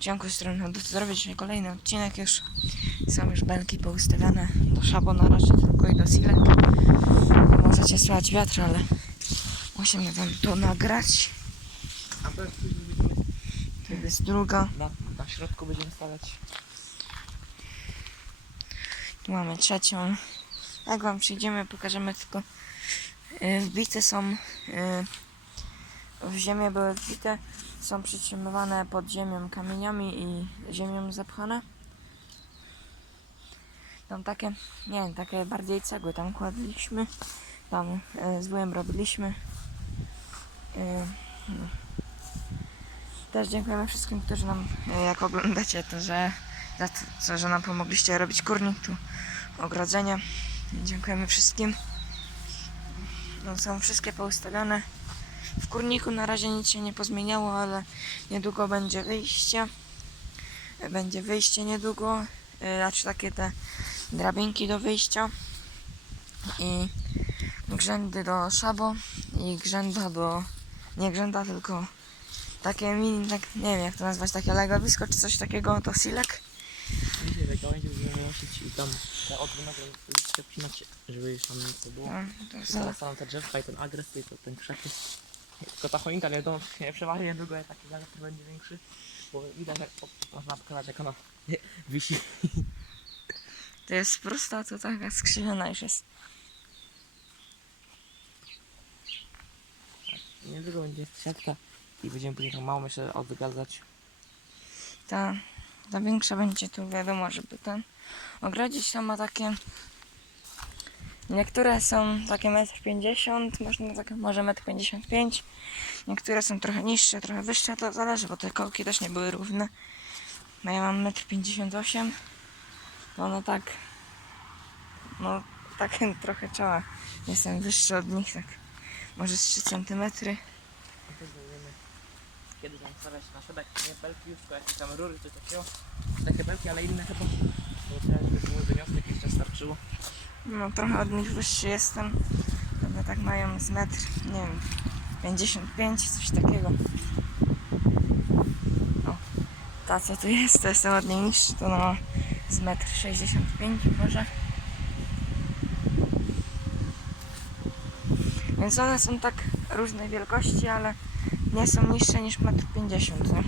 Dziękuję strony do. Dzisiaj kolejny odcinek już. Są już belki poustawiane do szabo na razie tylko i do silek. Możecie słychać wiatr, ale musimy wam to nagrać. A To jest druga. na, na środku będziemy stawiać. Tu mamy trzecią. Jak wam przyjdziemy, pokażemy tylko. Yy, wbite są. W ziemię były wbite. Są przytrzymywane pod ziemią kamieniami i ziemią zapchane. Tam takie, nie wiem, takie bardziej cegły tam kładliśmy. Tam yy, z wujem robiliśmy. Yy, no. Też dziękujemy wszystkim, którzy nam, yy, jak oglądacie, to że, za to, że nam pomogliście robić kurnik tu ogrodzenie. Dziękujemy wszystkim. No, są wszystkie poustawione. W kurniku na razie nic się nie pozmieniało, ale niedługo będzie wyjście. Będzie wyjście niedługo. Znaczy takie te drabinki do wyjścia. I grzędy do szabo. I grzęda do... Nie grzęda, tylko takie mini, tak, nie wiem jak to nazwać, takie legowisko czy coś takiego, to silek. Gałęzie nosić i tam te odwinogę liczkę pinać, żeby już tam nic nie było. No, to Zaraz staną te drzewka i ten agres i to ten krzaki. Tylko ta choinka nie wiadomo, nie przeważnie niedługo jak taki zaraz będzie większy. Bo widać jak o, można pokazać jak ona wisi. To jest prosta, to taka skrzywiona już jest. Niedługo będzie siatka i będziemy później tą małą jeszcze odgadzać. Ta, ta większa będzie tu wiadomo, żeby ten ogrodzić. Tam ma takie. Niektóre są takie 1,50 m, można takie, może 1,55 m. Niektóre są trochę niższe, trochę wyższe, to zależy, bo te kołki też nie były równe. No ja mam 1,58 m. To one tak. No, tak trochę czoła. Jestem wyższy od nich, tak. Może z 3 cm. Kiedyś tam stawiać na środek nie belki już, tylko jakieś tam rury czy takiego. Takie belki, ale inne chyba. Bo teraz by było wyniosek jeszcze starczyło. No trochę od nich wyższy jestem. One tak mają z metr, nie wiem, 55, coś takiego. O, ta co tu jest, to jestem od niej niższy, to no z metr 65 może. Więc one są tak różnej wielkości, ale nie są niższe niż metr 50, nie?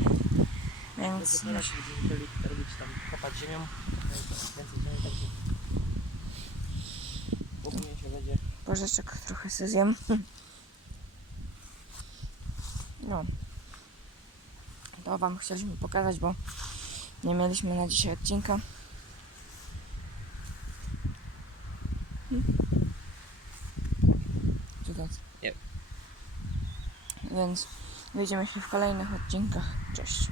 Więc teraz będziemy chcieli robić tam kopać ziemią. Więcej ziemi także. Bo później się będzie. Porzeczek trochę se zjem. No. To wam chcieliśmy pokazać, bo nie mieliśmy na dzisiaj odcinka. Czy to? Nie. Więc widzimy się w kolejnych odcinkach. Cześć.